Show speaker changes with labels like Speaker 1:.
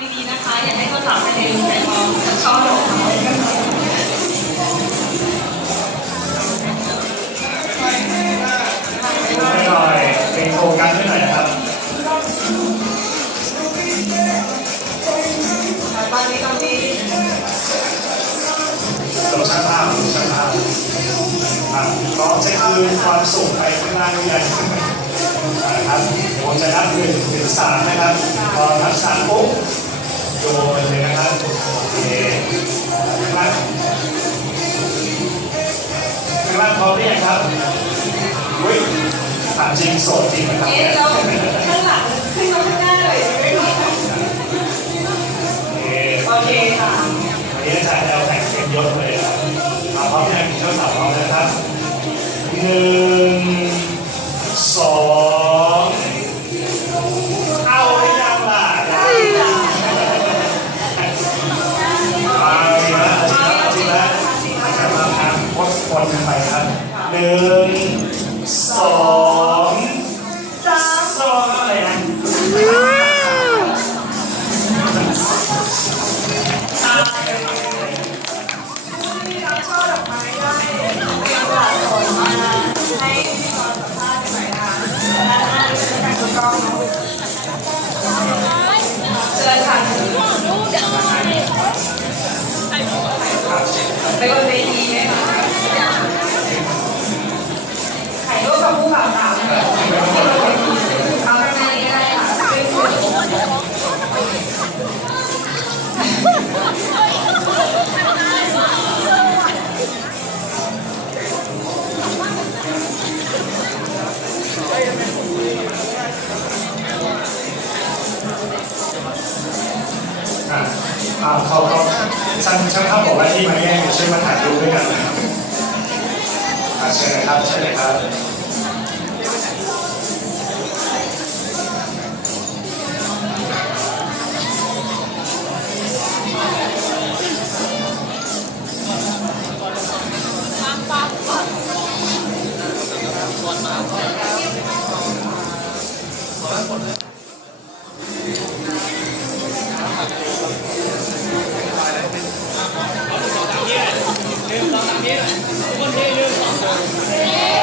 Speaker 1: ดีๆนะคะ อย่าให้เขาถามประเด็นแต่มองชอบลงเขา
Speaker 2: ไม่หน่อยเป็นโครงการไม่หน่อยนะครับ
Speaker 1: ตอนนี้ตอนนี้
Speaker 2: ตรงช่างภาพช่างภาพอะก็จะคืนความสุขไปข้างหน้าด้วยกันนะครับเดี๋ยวผมจะนับหนึ่งถึงสามนะครับ พอนับสามปุ๊บ โยนเลยนะครับโอเคข้างล่างข้างล่างพร้อมหรือยังครับอุ้ยถามจริงโสดจริงไหมครับ
Speaker 1: เอ๊ะเราข้างหลังขึ้นมาข้างหน้าเลยไม่ไหว
Speaker 2: โอเค
Speaker 1: โอเคค่ะ
Speaker 2: วันนี้อาจารย์จะเอาแข่งเต็มยศเลยครับเอาพร้อมยังเจ้าสาวพร้อมนะครับหนึ่ง พดคนกันไปครับหนึ่งสอง
Speaker 1: สาม
Speaker 2: สองอะไรนะ
Speaker 1: สามที่รับช่อดอกไม้ได้เรียกระดาษสดมาให้พี่ตอนสัมภาษณ์หน่อยนะคะด้านหน้าจะเป็นการทดลองเนาะเชิญค่ะไปบนเวทีไหม อ่าเขา
Speaker 2: เขาช่างช่างภาพบอกว่าที่มาแย่งช่วยมาถ่ายรูปด้วยกันนะครับอะเชิญเลยครับเชิญเลยครับ
Speaker 3: 没有当当兵，我。